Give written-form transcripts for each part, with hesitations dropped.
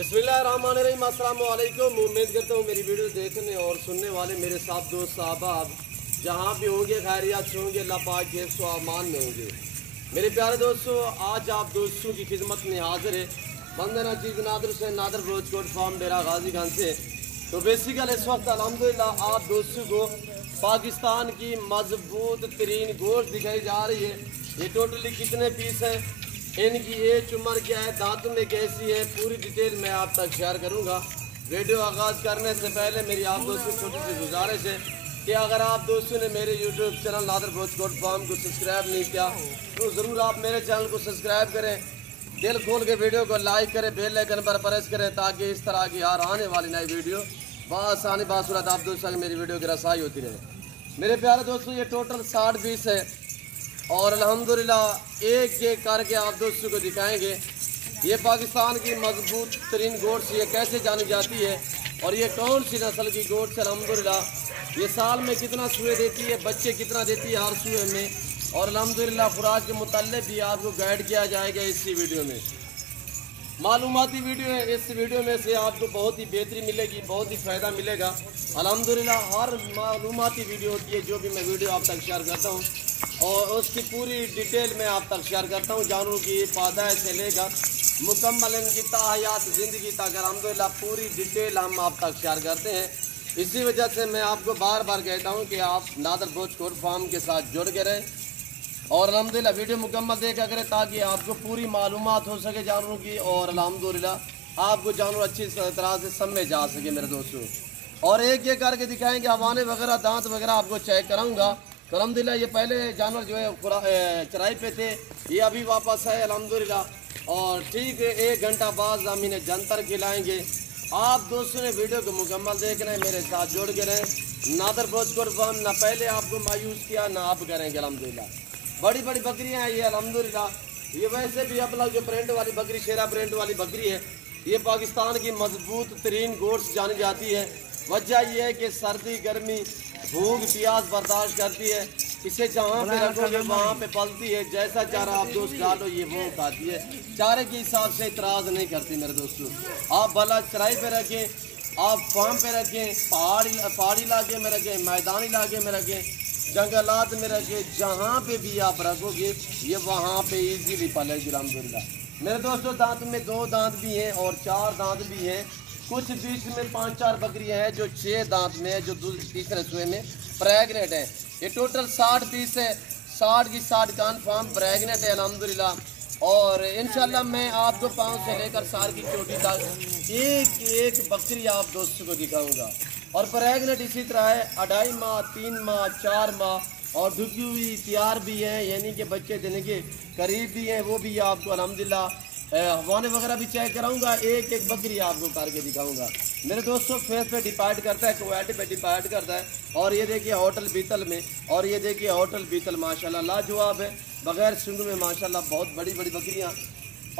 बिस्मिल्लाहिर्रहमानिर्रहीम। अस्सलाम वालेकुम। उम्मीद करता हूँ मेरी वीडियो देखने और सुनने वाले मेरे साथ दोस्त साहब जहाँ भी होंगे खैरियत से होंगे, अल्लाह पाक के अमान में होंगे। मेरे प्यारे दोस्तों, आज आप दोस्तों की खिदमत में हाजिर है बंदना चीज नादर से नादर रोजकोट फार्म डेरा गाजीगंज से। तो बेसिकल इस वक्त अल्हम्दुलिल्लाह आप दोस्तों को पाकिस्तान की मजबूत तरीन गोश्त दिखाई जा रही है। ये टोटली कितने पीस हैं, इनकी एज उम्र क्या है, दांतों में कैसी है, पूरी डिटेल मैं आप तक शेयर करूंगा। वीडियो आगाज़ करने से पहले मेरी आप दोस्तों को छोटी सी गुजारिश है कि अगर आप दोस्तों ने मेरे यूट्यूब चैनल नादर रोजकोट फार्म को सब्सक्राइब नहीं किया तो ज़रूर आप मेरे चैनल को सब्सक्राइब करें, दिल खोल के वीडियो को लाइक करें, बेल आइकन पर प्रेस करें ताकि इस तरह की हर आने वाली नई वीडियो बआसानी बासूरत आप दोस्तों मेरी वीडियो की रसाई होती रहे। मेरे प्यारे दोस्तों, ये टोटल 60 पीस है और अल्हम्दुलिल्लाह एक एक करके आप दोस्तों को दिखाएंगे ये पाकिस्तान की मजबूत तरीन गोश्त ये कैसे जानी जाती है और ये कौन सी नस्ल की गोश्त है। अल्हम्दुलिल्लाह ये साल में कितना सुए देती है, बच्चे कितना देती है हर सुए में, और अल्हम्दुलिल्लाह खुराक के मुताल्लिक़ भी आपको गाइड किया जाएगा इसी वीडियो में। मालूमाती वीडियो है, इस वीडियो में से आपको बहुत ही बेहतरी मिलेगी, बहुत ही फ़ायदा मिलेगा। अल्हम्दुलिल्लाह हर मालूमाती वीडियो होती है जो भी मैं वीडियो आप तक शेयर करता हूँ और उसकी पूरी डिटेल में आप तक शेयर करता हूँ। जानवरों की पैदाइश से लेकर मुकम्मल इनकी ताहयात ज़िंदगी तक अल्हम्दुलिल्लाह पूरी डिटेल हम आप तक शेयर करते हैं। इसी वजह से मैं आपको बार बार कहता हूँ कि आप नादर रोजकोट फार्म के साथ जुड़ के रहें और अल्हम्दुलिल्लाह वीडियो मुकम्मल देखा करें ताकि आपको पूरी मालूमात हो सके जानवरों की और अल्हम्दुलिल्लाह आपको जानवर अच्छी तरह से समझ जा सके मेरे दोस्तों। और एक एक करके दिखाएंगे, हवाने वगैरह दांत वगैरह आपको चेक कराऊंगा। तो अल्हम्दुलिल्लाह ये पहले जानवर जो है चराई पे थे, ये अभी वापस है अल्हम्दुलिल्लाह। और ठीक 1 घंटा बाद हम इन्हें जंतर खिलाएँगे। आप दोस्तों ने वीडियो को मुकम्मल देखना है, मेरे साथ जुड़ के रहें। नादर रोजकोट फार्म ना पहले आपको मायूस किया ना आप करेंगे अल्हम्दुलिल्लाह। बड़ी बड़ी बकरियां हैं ये अल्हम्दुलिल्लाह। ये वैसे भी अपना जो प्रिंट वाली बकरी, शेरा प्रिंट वाली बकरी है, ये पाकिस्तान की मजबूत तरीन गोश्त जानी जाती है। वजह यह है कि सर्दी गर्मी भूख प्यास बर्दाश्त करती है। इसे जहाँ पे रखोगे वहाँ पे पलती है, जैसा चारा आप दोस्त डालो ये वो खाती है। चारे के हिसाब से इतराज़ नहीं करती मेरे दोस्तों। आप भला चराई पे रखें, आप फार्म पे रखें, पहाड़ी इलाके में रखें, मैदानी इलाके में रखें, जंगलात में रखे, जहाँ पे भी आप रखोगे ये वहाँ पे इजीली पलेगी अल्हम्दुलिल्लाह। मेरे दोस्तों दांत में 2 दांत भी हैं और 4 दांत भी हैं। कुछ बीच में 5-4 बकरियाँ हैं जो 6 दांत में है, जो तीसरे सुए में प्रेगनेंट है। ये टोटल 60 पीस है, 60 की 60 कन्फर्म प्रेगनेंट है अल्हम्दुलिल्लाह। और इंशाल्लाह मैं आपको पाँव से लेकर सार की चोटी तक एक एक बकरी आप दोस्तों को दिखाऊंगा। और प्रेगनेंट इसी तरह है, 2.5 माह, 3 माह, 4 माह और ढुकी हुई तैयार भी हैं, यानी कि बच्चे देने के करीब भी हैं, वो भी आपको अल्हम्दुलिल्लाह हवाने वगैरह भी चेक कराऊंगा। एक एक बकरी आपको करके दिखाऊंगा। मेरे दोस्तों फेस पे डिपेंड करता है, क्वालिटी पे डिपेंड करता है। और ये देखिए होटल बीतल में, और ये देखिए होटल बीतल माशाल्लाह लाजवाब है, बगैर सिंग में माशाल्लाह बहुत बड़ी बड़ी बकरियाँ।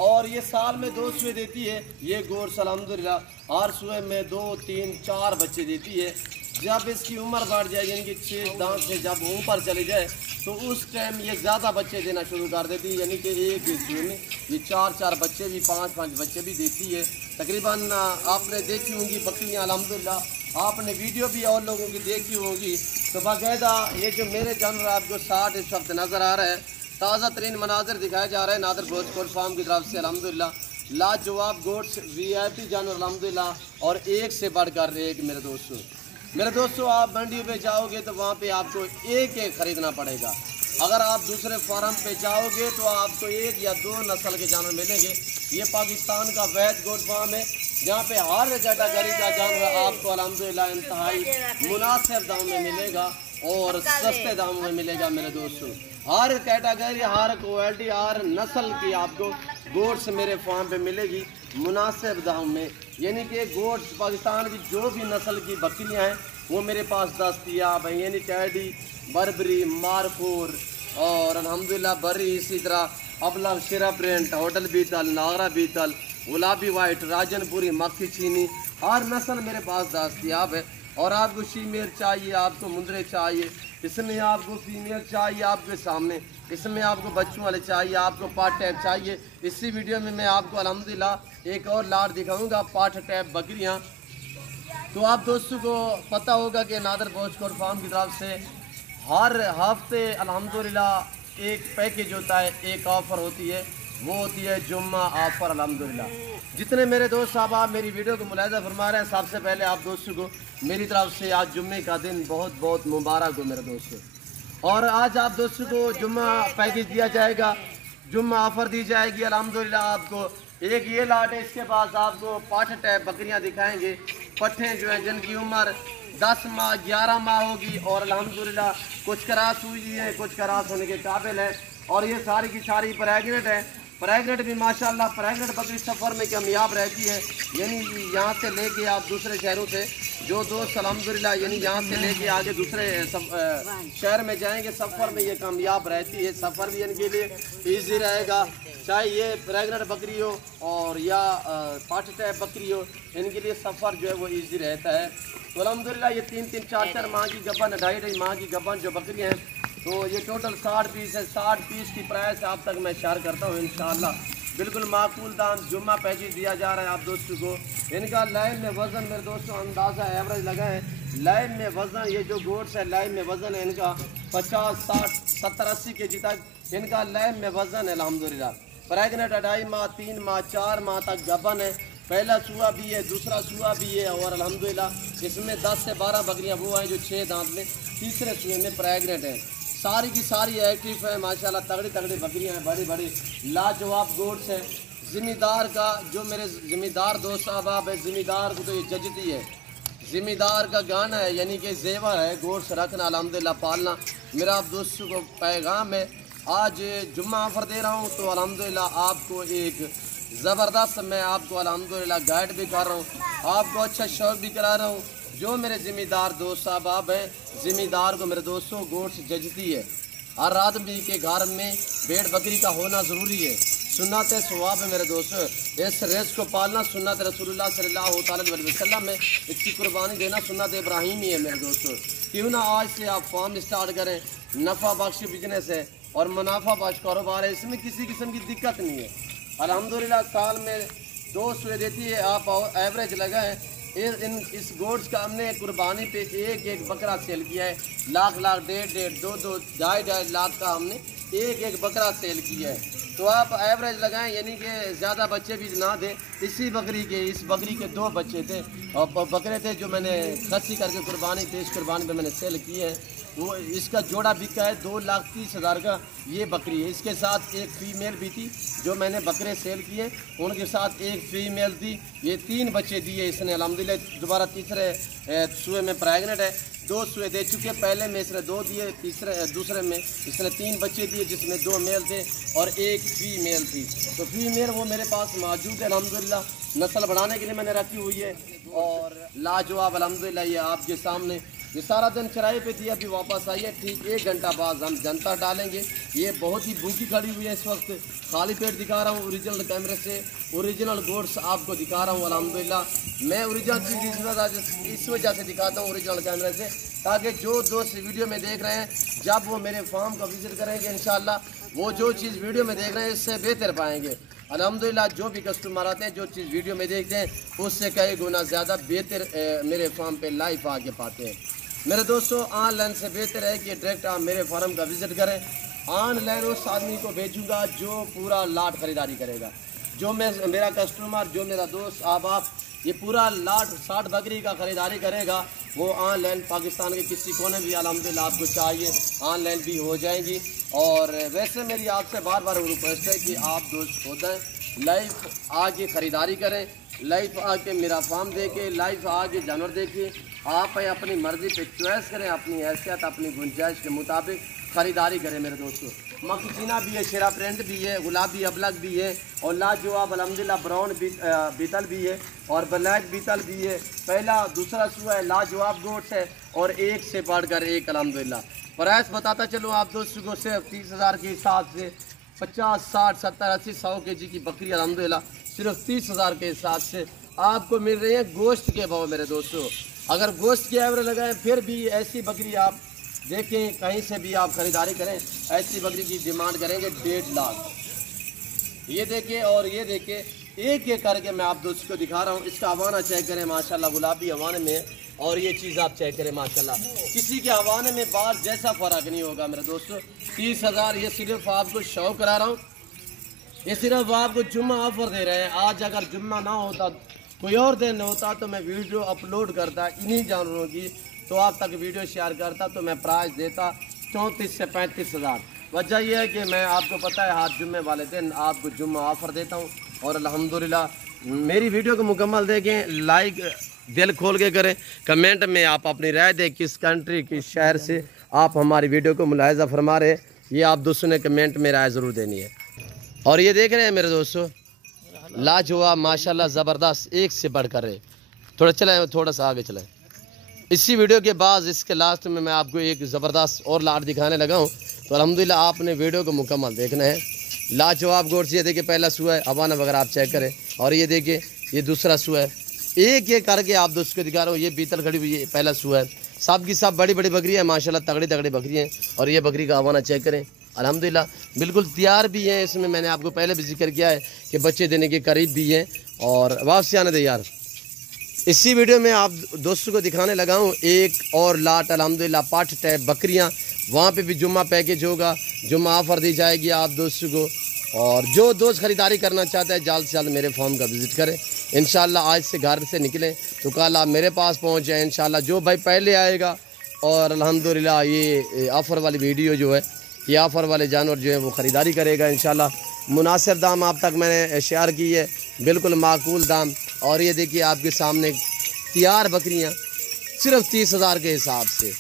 और ये साल में 2 सुए देती है ये गोश्त अल्हम्दुलिल्लाह। हर सुए में 2, 3, 4 बच्चे देती है। जब इसकी उम्र बढ़ जाए, यानी कि 6 दांत से जब ऊपर चले जाए तो उस टाइम ये ज़्यादा बच्चे देना शुरू कर देती है, यानी कि एक ही सुए में ये 4-4 बच्चे भी, 5-5 बच्चे भी देती है। तकरीबन आपने देखी होंगी बकरियाँ अल्हम्दुलिल्लाह, आपने वीडियो भी और लोगों की देखी होगी। तो बाकायदा ये जो मेरे जानवर आपको 60 इस वक्त नज़र आ रहा है, ताज़ा तरीन मनाजिर दिखाया जा रहा है नादर रोजकोट फार्म की तरफ से अल्हम्दुलिल्लाह। लाजवाब गोश्त, VIP जानवर अल्हम्दुलिल्लाह और एक से बढ़कर एक। मेरे दोस्तों आप मंडी पे जाओगे तो वहाँ पे आपको एक एक ख़रीदना पड़ेगा। अगर आप दूसरे फार्म पे जाओगे तो आपको 1 या 2 नस्ल के जानवर मिलेंगे। ये पाकिस्तान का वैद गोट फार्म है जहाँ पे हर कैटेगरी का जानवर आपको अल्हम्दुलिल्लाह इंतहाई मुनासिब दाम में मिलेगा और सस्ते दामों में मिलेगा। मेरे दोस्तों हर कैटेगरी, हर क्वालिटी, हर नस्ल की आपको गोश्त मेरे फार्म पे मिलेगी मुनासिब दाम में। यानी कि गोश्त पाकिस्तान की जो भी नस्ल की बकरियां हैं वो मेरे पास दस्तयाब हैं, यानी टैडी, बर्बरी, मारफूर और अल्हम्दुलिल्लाह बर्री, इसी तरह अबलग, शेरा प्रिंट, होटल बीतल, नागरा बीतल, गुलाबी वाइट, राजनपुरी, मक्खी चीनी, हर नस्ल मेरे पास दस्तयाब है। और आपको शीमेर चाहिए, आपको मुंदरे चाहिए, इसमें आपको फीमेल चाहिए आपके सामने, इसमें आपको बच्चों वाले चाहिए, आपको पार्ट टैप चाहिए। इसी वीडियो में मैं आपको अल्हम्दुलिल्लाह एक और लाट दिखाऊंगा पार्ट टैप बकरियां। तो आप दोस्तों को पता होगा कि नादर बोचकोर फार्म की तरफ से हर हफ्ते अल्हम्दुलिल्लाह एक पैकेज होता है, एक ऑफ़र होती है, वो होती है जुम्मा ऑफ़र। अल्हम्दुलिल्लाह जितने मेरे दोस्त साहब आप मेरी वीडियो को मुलाहिज़ा फरमा रहे हैं, सबसे पहले आप दोस्तों को मेरी तरफ से आज जुम्मे का दिन बहुत बहुत मुबारक हो मेरे दोस्तों। और आज आप दोस्तों को जुम्मा पैकेज दिया जाएगा, जुम्मा ऑफ़र दी जाएगी अल्हम्दुलिल्लाह। आपको एक ये लाट है, इसके पास आपको पाठ टैप बकरियां दिखाएंगे, पट्ठे जो हैं जिनकी उम्र 10 माह 11 माह होगी और अल्हम्दुलिल्लाह कुछ करास हुई है, कुछ करास होने के काबिल है, और ये सारी की सारी प्रेगनेंट है। प्रेगनेंट भी माशाल्लाह प्रेगनेंट बकरी सफ़र में कामयाब रहती है, यानी यहाँ से लेके आप दूसरे शहरों से जो दोस्त अल्हम्दुलिल्लाह यानी यहाँ से लेके आगे दूसरे शहर में जाएंगे, सफ़र में ये कामयाब रहती है। सफ़र भी इनके लिए ईजी रहेगा, चाहे ये प्रेगनेंट बकरी हो और या पाठ टैप बकरी हो, इनके लिए सफ़र जो है वो ईजी रहता है। तो अल्हम्दुलिल्लाह ये 3-3 4-4 माह की गबन, 2.5 माह की गबन जो बकरियाँ हैं, तो ये टोटल 60 पीस है। 60 पीस की प्राइस आप तक मैं शेयर करता हूँ इंशाअल्लाह। बिल्कुल माकूल दाम जुम्मा पैकेज दिया जा रहा है आप दोस्तों को। इनका लाइन में वज़न मेरे दोस्तों अंदाज़ा एवरेज लगा है, लाइन में वज़न ये जो गोट्स है लाइन में वज़न है इनका 50 60 70 80 के जी तक इनका लाइन में वज़न है अल्हम्दुलिल्लाह। प्रेगनेंट 2.5 माह 3 माह 4 माह तक गबन है, पहला सुआ भी है, दूसरा सुआ भी है, और अल्हम्दुलिल्लाह इसमें 10 से 12 बकरियां वो हैं जो 6 दांत में तीसरे सुए में प्रेगनेंट हैं। सारी की सारी एक्टिव है माशाल्लाह, तगड़ी तगड़ी बकरियां हैं, बड़ी बड़ी लाजवाब गोट्स हैं। ज़िम्मेदार का जो मेरे ज़िम्मेदार दोस्त साहब है, ज़िम्मेदार को तो ये जजती है, ज़िम्मेदार का गाना है, यानी कि जेवर है गोट्स रखना अल्हम्दुलिल्लाह पालना। मेरा आप दोस्तों को पैगाम है, आज जुम्मा ऑफ़र दे रहा हूँ तो अल्हम्दुलिल्लाह आपको एक ज़बरदस्त मैं आपको अल्हम्दुलिल्लाह गाइड भी कर रहा हूँ, आपको अच्छा शौक भी करा रहा हूँ। जो मेरे ज़िम्मेदार दोस्त साहब हैं, ज़िम्मेदार को मेरे दोस्तों गोट्स जजती है। हर आदमी के घर में भेड़ बकरी का होना ज़रूरी है, सुन्नत सवाब है मेरे दोस्तों। इस रेस को पालना सुन्नत रसूलुल्लाह सल्लल्लाहु अलैहि वसल्लम में, इसकी कुर्बानी देना सुन्नत इब्राहीम ही है मेरे दोस्तों। क्यों ना आज से आप फार्म स्टार्ट करें, नफ़ा बख्श बिजनेस है और मुनाफा बख्श कारोबार है, इसमें किसी किस्म की दिक्कत नहीं है अल्हम्दुलिल्लाह। साल में 2 सुए देती है, आप एवरेज लगाएं। इस गोड्स का हमने कुर्बानी पे एक एक बकरा सेल किया है, लाख लाख 1.5 2 2.5 लाख का हमने एक एक बकरा सेल किया है। तो आप एवरेज लगाएं, यानी कि ज़्यादा बच्चे भी ना दें। इस बकरी के 2 बच्चे थे और बकरे थे जो मैंने खस्सी करके कुर्बानी थे, इस कुर्बानी पे मैंने सेल किए हैं। वो इसका जोड़ा बिका है 2,30,000 का ये बकरी है। इसके साथ एक फ़ीमेल भी थी जो मैंने बकरे सेल किए, उनके साथ एक फ़ीमेल थी। ये 3 बच्चे दिए इसने अल्हम्दुलिल्लाह। दोबारा तीसरे सुए में प्रेगनेंट है, 2 सुए दे चुके, पहले में इसने 2 दिए, दूसरे में इसने 3 बच्चे दिए जिसमें 2 मेल थे और एक फ़ीमेल थी। तो फ़ीमेल वो मेरे पास मौजूद है अल्हम्दुलिल्लाह, नस्ल बढ़ाने के लिए मैंने रखी हुई है और लाजवाब अल्हम्दुलिल्लाह। ये आपके सामने ये सारा दिन चराई पे थी, अभी वापस आई है। ठीक 1 घंटा बाद हम जनता डालेंगे। ये बहुत ही भूखी खड़ी हुई है इस वक्त, खाली पेट दिखा रहा हूँ ओरिजिनल कैमरे से, ओरिजिनल गोड्स आपको दिखा रहा हूँ अल्हम्दुलिल्लाह। मैं ओरिजिनल चीज़ इस वजह से दिखाता हूँ ओरिजिनल कैमरे से, ताकि जो दोस्त वीडियो में देख रहे हैं जब वो मेरे फार्म का विजिट करेंगे इंशाल्लाह वो जो चीज़ वीडियो में देख रहे हैं इससे बेहतर पाएंगे अल्हम्दुलिल्लाह। जो भी कस्टमर आते हैं जो चीज़ वीडियो में देखते हैं उससे कई गुना ज़्यादा बेहतर मेरे फार्म पे लाइव आके पाते हैं मेरे दोस्तों। ऑनलाइन से बेहतर है कि डायरेक्ट आप मेरे फार्म का विज़िट करें। ऑनलाइन उस आदमी को भेजूँगा जो पूरा लाट ख़रीदारी करेगा, जो मेरा कस्टमर, जो मेरा दोस्त आप ये पूरा लाट 60 बकरी का ख़रीदारी करेगा, वो ऑनलाइन पाकिस्तान के किसी कोने भी अल्हम्दुलिल्लाह आपको चाहिए ऑनलाइन भी हो जाएंगी। और वैसे मेरी आपसे बार बार रिक्वेस्ट है कि आप दोस्त खुद हैं लाइव आके ख़रीदारी करें, लाइव आके मेरा फार्म देखें, लाइव आके जानवर देखें, आप अपनी मर्ज़ी पे चॉइस करें, अपनी हैसियत अपनी गुंजाइश के मुताबिक ख़रीदारी करें मेरे दोस्तों। मकचीना भी है, शेरा प्रिंट भी है, गुलाबी अबलग भी है और लाजवाब अल्हम्दुलिल्लाह ब्राउन बीतल भी है और ब्लैक बीतल भी है। पहला दूसरा सुआ है, लाजवाब गोट्स है और एक से बढ़कर एक अल्हम्दुलिल्लाह। प्राइस बताता चलूँ आप दोस्तों को, सिर्फ 30,000 के हिसाब से 50 60 70 80 100 kg की बकरी अल्हम्दुलिल्लाह सिर्फ 30,000 के हिसाब से आपको मिल रही है गोश्त के भाव मेरे दोस्तों। अगर गोश्त के एवरेज लगाएं फिर भी ऐसी बकरी आप देखें कहीं से भी आप खरीदारी करें, ऐसी बकरी की डिमांड करेंगे 1.5 लाख। ये देखिए और ये देखिए, एक एक करके मैं आप दोस्तों को दिखा रहा हूँ। इसका हवाना चेक करें माशाल्लाह, गुलाबी हवाने में, और ये चीज़ आप चेक करें माशाल्लाह, किसी के हवाने में बाल जैसा फ़र्क नहीं होगा मेरे दोस्तों। 30,000 ये सिर्फ आपको शौक करा रहा हूँ, ये सिर्फ आपको जुम्मा ऑफर दे रहे हैं। आज अगर जुम्मा ना होता, कोई और दिन होता, तो मैं वीडियो अपलोड करता इन्हीं जानवरों की, तो आप तक वीडियो शेयर करता, तो मैं प्राइस देता 34 से 35,000। वजह यह है कि मैं, आपको पता है, हाथ जुम्मे वाले दिन आपको जुम्मा ऑफ़र देता हूँ। और अल्हम्दुलिल्लाह मेरी वीडियो को मुकम्मल देखें, लाइक दिल खोल के करें, कमेंट में आप अपनी राय दें, किस कंट्री किस शहर से आप हमारी वीडियो को मुलाहिजा फरमा रहे, ये आप दोस्तों ने कमेंट में राय ज़रूर देनी है। और ये देख रहे हैं मेरे दोस्तों, लाजवाब माशाल्लाह ज़बरदस्त, एक से बढ़कर है। थोड़ा चलाएं, थोड़ा सा आगे चलाएं। इसी वीडियो के बाद इसके लास्ट में मैं आपको एक ज़बरदस्त और लाट दिखाने लगा हूँ, तो अल्हम्दुलिल्लाह आपने वीडियो को मुकम्मल देखना है। लाजवाब गौर से ये देखिए, पहला सुआ है, हवाना वगैरह आप चेक करें, और ये देखिए ये दूसरा सुआ है। एक एक करके आप दोस्तों को दिखा रहा हूँ। ये बीतल खड़ी हुई है, पहला सुआ है। सब की सब बड़ी बड़ी बकरी है माशाल्लाह, तगड़ी तगड़ी बकरी हैं। और ये बकरी का हवाना चेक करें, अल्हम्दुलिल्लाह बिल्कुल तैयार भी है। इसमें मैंने आपको पहले भी जिक्र किया है कि बच्चे देने के करीब भी हैं, और वापसी आने दे यार। इसी वीडियो में आप दोस्तों को दिखाने लगा हूँ एक और लाट, अल्हम्दुलिल्लाह पाठ टाइप बकरियाँ। वहाँ पे भी जुम्मा पैकेज होगा, जुम्मा ऑफ़र दी जाएगी आप दोस्तों को। और जो दोस्त ख़रीदारी करना चाहते हैं, जल्द से जल्द मेरे फार्म का विज़िट करें। इंशाल्लाह आज से घर से निकलें तो कल आप मेरे पास पहुँच जाएँ इंशाल्लाह। जो भाई पहले आएगा, और अल्हम्दुलिल्लाह ये ऑफ़र वाली वीडियो जो है, ये ऑफ़र वाले जानवर जो है वो ख़रीदारी करेगा इंशाल्लाह। मुनासिब दाम आप तक मैंने शेयर की है, बिल्कुल माकूल दाम। और ये देखिए आपके सामने तैयार बकरियां सिर्फ 30,000 के हिसाब से।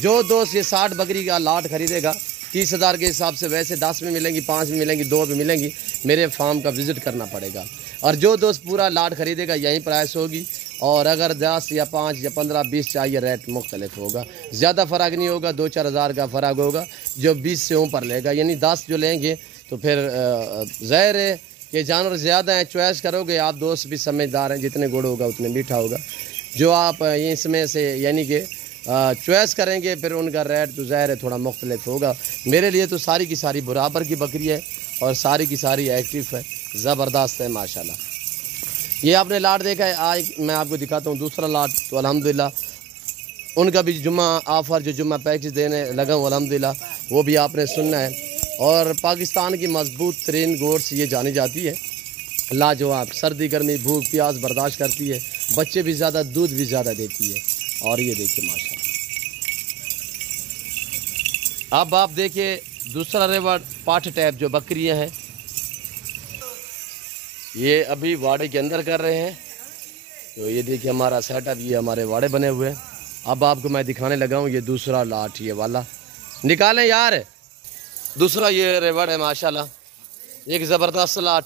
जो दोस्त ये 60 बकरी का लाट खरीदेगा 30,000 के हिसाब से, वैसे 10 में मिलेंगी, 5 में मिलेंगी, 2 में मिलेंगी, मेरे फार्म का विज़िट करना पड़ेगा। और जो दोस्त पूरा लाट खरीदेगा यहीं प्राइस होगी। और अगर 10 या 5 या 15 20 चाहिए, रेट मुख्तलिफ होगा, ज़्यादा फ़र्क नहीं होगा, 2-4 हज़ार का फ़र्क होगा। जो 20 से ऊपर लेगा, यानी 10 जो लेंगे तो फिर ज़ाहिर है कि जानवर ज़्यादा हैं, चॉइस करोगे आप। दोस्त भी समझदार हैं, जितने गुड़ होगा उतने मीठा होगा। जो आप इसमें से यानी कि चॉइस करेंगे, फिर उनका रेट तो ज़ाहिर है थोड़ा मुख्तलिफ होगा। मेरे लिए तो सारी की सारी बराबर की बकरी है, और सारी की सारी एक्टिव है, ज़बरदस्त है माशाल्लाह। ये आपने लाट देखा है, आज मैं आपको दिखाता हूँ दूसरा लाट। तो अल्हम्दुलिल्लाह उनका भी जुम्मा ऑफ़र, जो जुम्मा पैकेज देने लगा हूँ अल्हम्दुलिल्लाह, वो भी आपने सुनना है। और पाकिस्तान की मजबूत तरीन गोश्त ये जानी जाती है, लाजवाब, सर्दी गर्मी भूख प्यास बर्दाश्त करती है, बच्चे भी ज़्यादा, दूध भी ज़्यादा देती है। और ये देखिए माशाल्लाह। अब आप देखिए दूसरा रेवड़ पाठ टाइप जो बकरियां हैं, ये अभी वाड़े के अंदर कर रहे हैं। तो ये देखिए हमारा सेटअप, ये हमारे वाड़े बने हुए हैं। अब आपको मैं दिखाने लगा हूँ ये दूसरा लाट, ये वाला निकालें यार। दूसरा ये रेवड़ है माशाल्लाह, एक ज़बरदस्त लाट।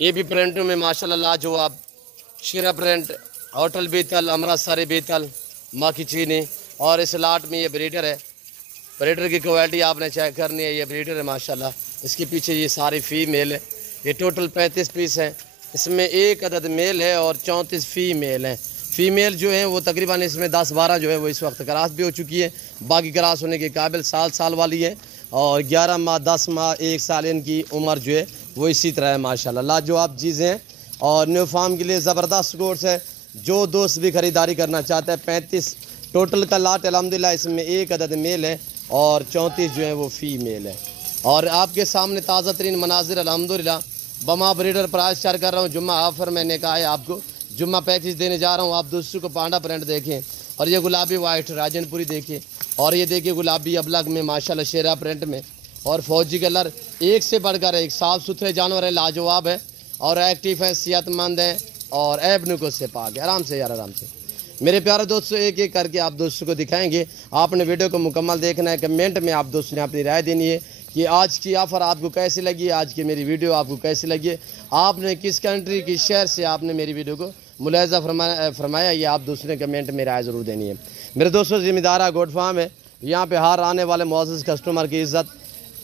ये भी प्रिंट में माशाल्लाह लाजवाब, शीरा प्रिंट, होटल बीतल, अमृतसरी बीतल, माखी चीनी। और इस लाट में ये ब्रीडर है, ब्रीडर की क्वालिटी आपने चेक करनी है। ये ब्रीडर है माशाल्लाह। इसके पीछे ये सारी फीमेल है। ये टोटल 35 पीस है, इसमें एक अदद मेल है और 34 फीमेल हैं। फ़ीमेल जो है वो तकरीबन इसमें 10-12 जो है वो इस वक्त क्रॉस भी हो चुकी है, बाकी क्रॉस होने के काबिल साल वाली है। और 11 माह 10 माह 1 साल इनकी उम्र जो है वो इसी तरह है माशाल्लाह। लाजवाब चीज़ें हैं, और न्यू फार्म के लिए ज़बरदस्त कोर्स है। जो दोस्त भी ख़रीदारी करना चाहता है, 35 टोटल का लाट अल्हम्दुलिल्लाह, इसमें एक अदद मेल है और 34 जो है वो फ़ीमेल है। और आपके सामने ताज़ा तरीन मनाजिर अल्हम्दुलिल्लाह बमा ब्रीडर प्राइस शेयर कर रहा हूँ। जुम्मा ऑफ़र मैंने कहा है आपको, जुम्मा पैकेज देने जा रहा हूँ। आप दोस्तों को पांडा प्रिंट देखें, और ये गुलाबी वाइट राजनपुरी देखिए, और ये देखिए गुलाबी अबलग में माशाल्लाह शेरा प्रिंट में, और फौजी कलर, एक से बढ़कर एक साफ़ सुथरे जानवर है, लाजवाब है और एक्टिव है, सेहतमंद है और ऐब से पाक है। आराम से यार, आराम से मेरे प्यारे दोस्तों, एक एक करके आप दोस्तों को दिखाएंगे। आपने वीडियो को मुकम्मल देखना है, कमेंट में आप दोस्तों ने अपनी राय देनी है कि आज की ऑफ़र आपको कैसी लगी, आज की मेरी वीडियो आपको कैसी लगी, आपने किस कंट्री किस शहर से आपने मेरी वीडियो को मुलाहिजा फरमाया, ये आप दोस्तों ने कमेंट में राय ज़रूर देनी है। मेरे दोस्तों, ज़िम्मेदार गोट फार्म है, यहाँ पे हर आने वाले मुअज़्ज़ज़ कस्टमर की इज़्ज़त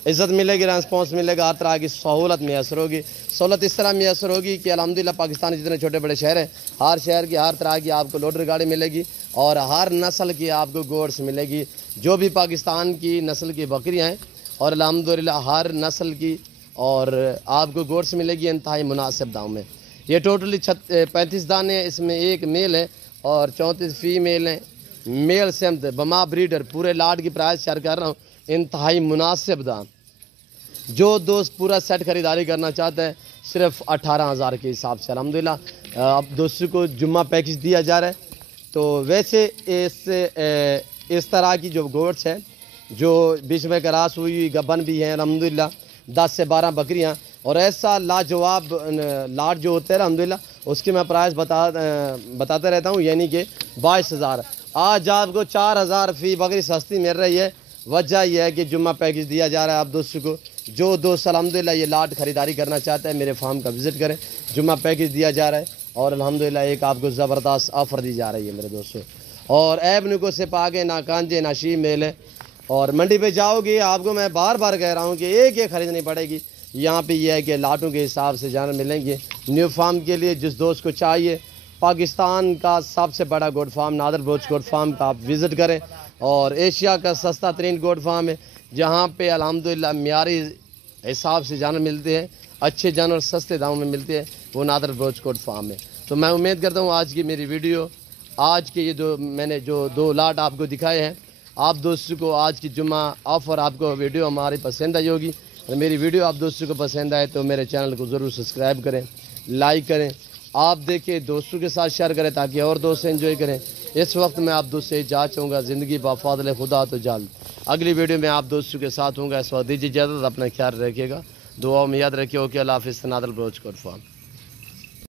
इज़्ज़त मिलेगी, रेस्पॉन्स मिलेगा, हर तरह की सहूलत मैसर होगी। सहूलत इस तरह मैसर होगी कि अल्हम्दुलिल्लाह पाकिस्तान जितने छोटे बड़े शहर हैं, हर शहर की हर तरह की आपको लोडर गाड़ी मिलेगी और हर नस्ल की आपको गोड्स मिलेगी, जो भी पाकिस्तान की नस्ल की बकरियाँ हैं, और अल्हम्दुलिल्लाह हर नस्ल की और आपको गोड्स मिलेगी इंतहाई मुनासिब दाम में। ये टोटली 35 दाने हैं, इसमें एक मेल है और 34 फीमेल हैं। मेल सेमत बमा ब्रीडर पूरे लाट की प्राइस शेयर कर रहा हूँ, इंतहाई मुनासिब दाम। जो दोस्त पूरा सेट खरीदारी करना चाहता है सिर्फ 18,000 के हिसाब से अल्हम्दुलिल्लाह अब दोस्तों को जुम्मा पैकेज दिया जा रहा है। तो वैसे इस तरह की जो गोड्स है जो बीच में क्रॉस हुई गबन भी हैं अल्हम्दुलिल्लाह 10 से 12 बकरियां, और ऐसा लाजवाब लाट जो होते हैं अल्हम्दुलिल्लाह उसकी मैं प्राइस बताता रहता हूँ, यानी कि 22,000। आज आपको 4,000 फी बकरी सस्ती मिल रही है। वजह यह है कि जुम्मा पैकेज दिया जा रहा है आप दोस्तों को। जो दोस्त अल्हम्दुलिल्लाह ये लाट खरीदारी करना चाहते हैं मेरे फार्म का विज़िट करें, जुम्मा पैकेज दिया जा रहा है और अल्हम्दुलिल्लाह एक आपको ज़बरदस्त ऑफ़र दी जा रही है मेरे दोस्तों। और ऐब नुको से पागे ना कांजे ना शी मेल है। और मंडी पे जाओगे आपको मैं बार बार कह रहा हूँ कि एक खरीदनी पड़ेगी। यहाँ पे ये है कि लाटों के हिसाब से जानवर मिलेंगे। न्यू फार्म के लिए जिस दोस्त को चाहिए, पाकिस्तान का सबसे बड़ा गोड फार्म नादर बलोच गोड फार्म का आप विज़िट करें, और एशिया का सस्ता तरीन गोड फार्म है जहाँ पे अल्हम्दुलिल्लाह मियारी हिसाब से जानवर मिलते हैं, अच्छे जानवर सस्ते दामों में मिलते हैं, वो नादर बलोच गोड फार्म है। तो मैं उम्मीद करता हूँ आज की मेरी वीडियो, आज के ये जो मैंने जो 2 लाट आपको दिखाए हैं, आप दोस्तों को आज की जुम्मा ऑफ़र आपको वीडियो हमारी पसंद आई होगी। और मेरी वीडियो आप दोस्तों को पसंद आए तो मेरे चैनल को ज़रूर सब्सक्राइब करें, लाइक करें, आप देखें, दोस्तों के साथ शेयर करें ताकि और दोस्त एंजॉय करें। इस वक्त मैं आप दोस्त से इजाज़त चाहूँगा, ज़िंदगी बाफ़ाज़िल खुदा तो जल्द अगली वीडियो में आप दोस्तों के साथ होंगे। इस वक्त दीजिए इजाज़त, अपना ख्याल रखिएगा, दुआ में याद रखिए। ओके, अल्लाह हाफ़िज़। नादर बलोच गोड फार्म।